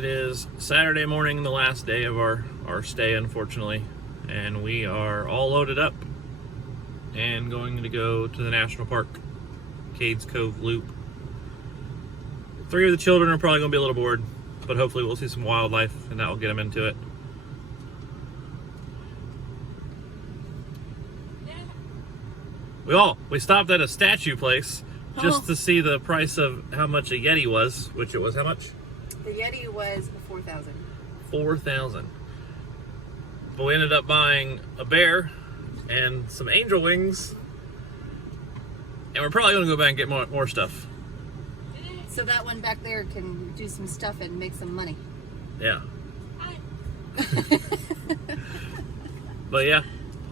It is Saturday morning, the last day of our stay, unfortunately, and we are all loaded up and going to go to the national park, Cade's Cove Loop. 3 of the children are probably going to be a little bored, but hopefully we'll see some wildlife and that will get them into it. We stopped at a statue place just to see the price of how much a Yeti was, which it was how much? The Yeti was $4,000. $4,000. But we ended up buying a bear and some angel wings, and we're probably going to go back and get more stuff. So that one back there can do some stuff and make some money. Yeah. But yeah,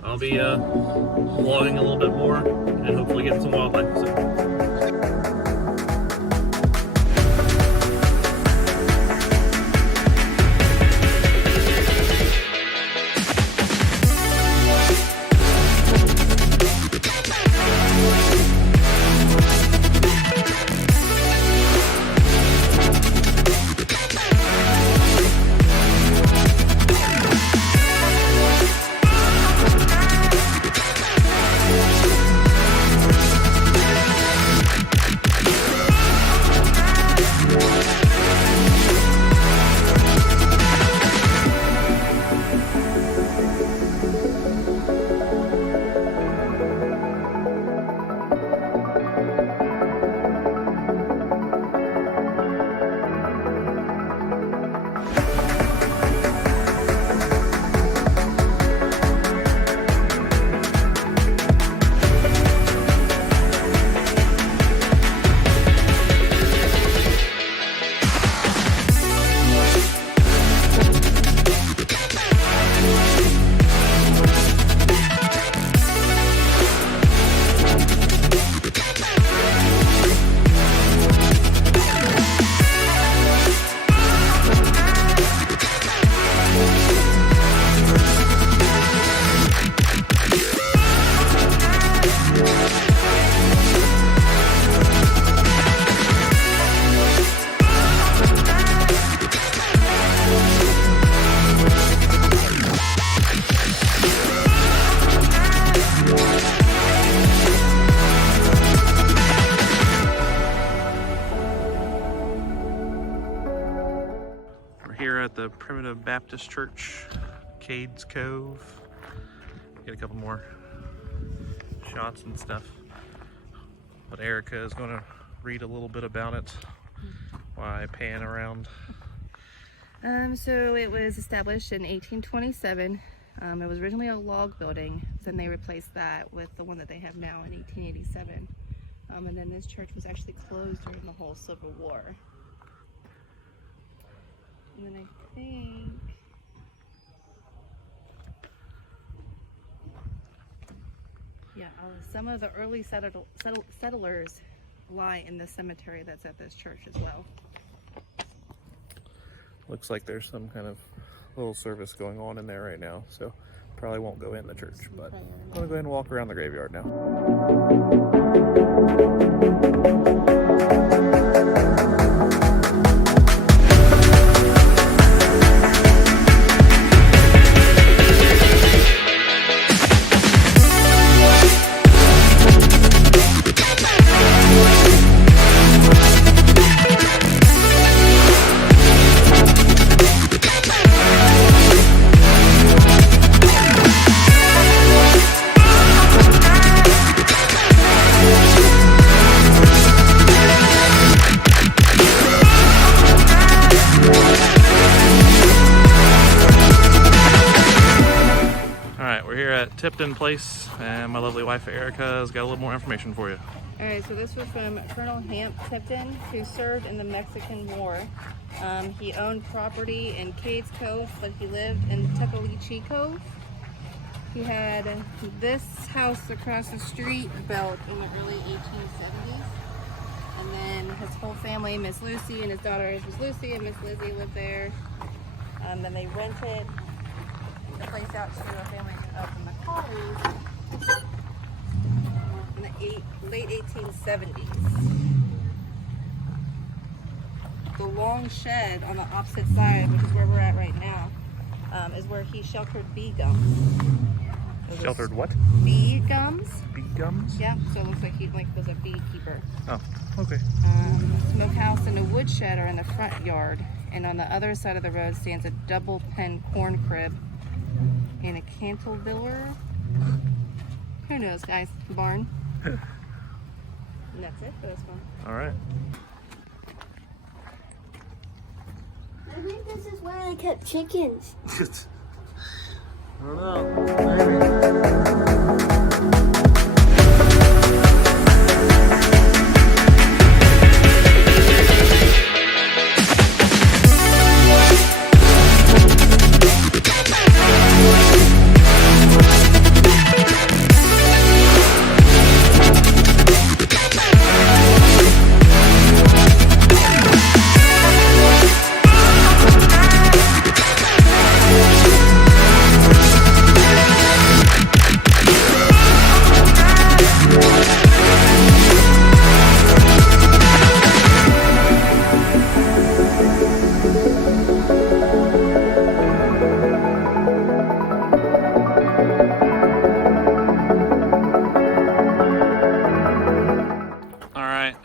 I'll be vlogging a little bit more and hopefully getting some wildlife soon. Here at the Primitive Baptist Church, Cade's Cove. Get a couple more shots and stuff. But Erica is going to read a little bit about it while I pan around. So it was established in 1827. It was originally a log building. Then they replaced that with the one that they have now in 1887. And then this church was actually closed during the whole Civil War. And then I think some of the early settlers lie in the cemetery that's at this church as well. Looks like there's some kind of little service going on in there right now, so probably won't go in the church, but I'm gonna go ahead and walk around the graveyard now. Tipton Place, and my lovely wife Erica has got a little more information for you. Alright, so this was from Colonel Hamp Tipton, who served in the Mexican War. He owned property in Cade's Cove, but he lived in Tepalichi Cove. He had this house across the street built in the early 1870s. And then his whole family, Miss Lucy and his daughter, Miss Lucy and Miss Lizzie, lived there. Then they rented the place out to a family of the Macaulays in the late 1870s. the long shed on the opposite side, which is where we're at right now, is where he sheltered bee gums. Sheltered what? Bee gums. Bee gums? Yeah, so it looks like he was a beekeeper. Oh, okay. Smokehouse and a woodshed are in the front yard, and on the other side of the road stands a double pen corn crib and a cantilever. Who knows, guys? Barn. And that's it for this one. All right. I think this is where I kept chickens. I don't know. Maybe.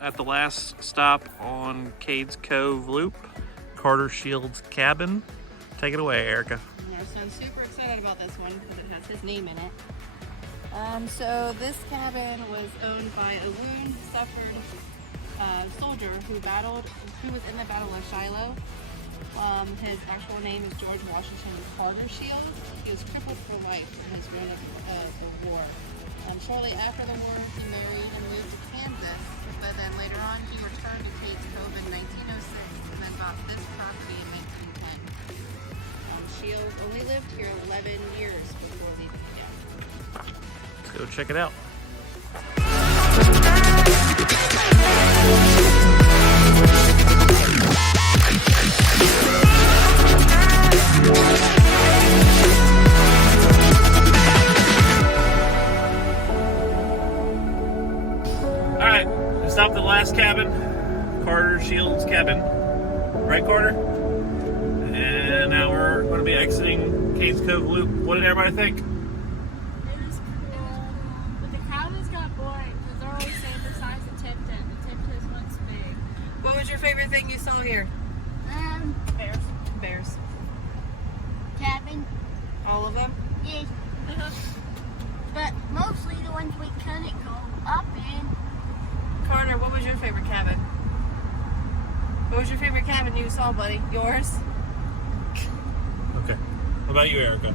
At the last stop on Cade's Cove Loop, Carter Shields' cabin. Take it away, Erica. Yeah, so I'm super excited about this one because it has his name in it. So this cabin was owned by a wound suffered soldier who was in the Battle of Shiloh. His actual name is George Washington Carter Shields. He was crippled for life in his run of the war. Shortly after the war, he married and moved to Kansas, but then later on he returned to Cade's Cove in 1906 and then bought this property in 1910. Shields only lived here 11 years before leaving town. Let's go check it out. Stopped at the last cabin, Carter Shields' cabin. Right, Carter? And now we're going to be exiting Cade's Cove Loop. What did everybody think? It was cool, but the cabins got boring because they're always same the size of Tipton. The Tipton's once big. What was your favorite thing you saw here? Bears. Bears. Cabin. All of them? Yes. But mostly the ones we couldn't go up in. Carter, what was your favorite cabin? What was your favorite cabin you saw, buddy? Yours? Okay. What about you, Erica?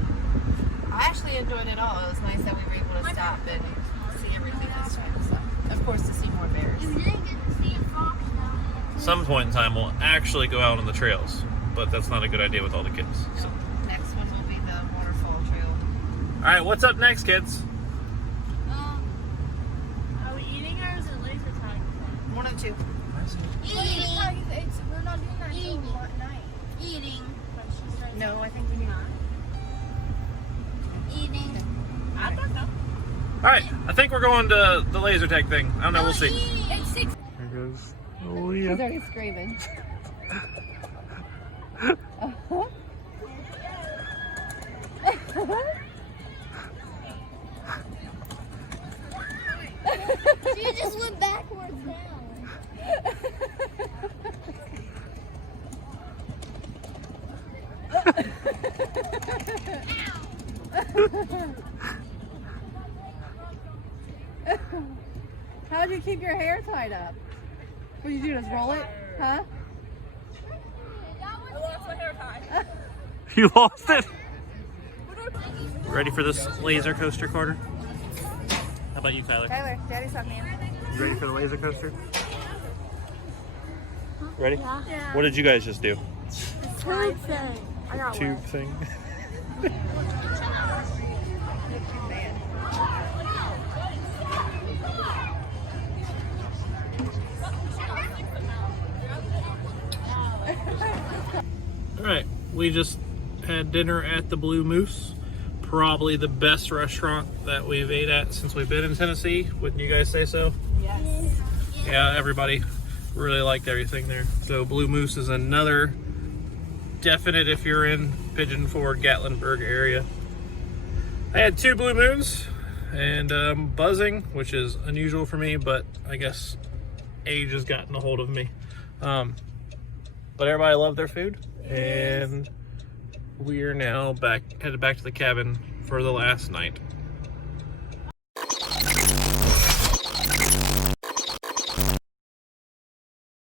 I actually enjoyed it all. It was nice that we were able to stop and see everything this way. So, of course, to see more bears. You didn't get to see a fox though. Some point in time we'll actually go out on the trails, but that's not a good idea with all the kids. So. Next one will be the waterfall trail. All right, what's up next, kids? Are we eating or is it laser tag? One of the two. Eating. We're not doing that until night. Eating. No, I think we need. Eating. I don't know. All right, I think we're going to the laser tag thing. I don't know, we'll see. It's 6. There goes. Oh, He's yeah. already screaming. She just went backwards now. How'd you keep your hair tied up? What did you do, just roll it? Huh? I lost my hair tie. You lost it? Ready for this laser coaster, Carter? How about you, Tyler? Tyler, Daddy's talking to you. You ready for the laser coaster? Ready? Yeah. What did you guys just do? Tube thing. I got Tube thing? Alright, we just had dinner at the Blue Moose. Probably the best restaurant that we've ate at since we've been in Tennessee. Wouldn't you guys say so? Yes. Yeah, everybody Really liked everything there. So Blue Moose is another definite if you're in Pigeon Forge, Gatlinburg area. I had 2 blue moons and buzzing, which is unusual for me, but I guess age has gotten a hold of me. But everybody loved their food, and we are now headed back to the cabin for the last night.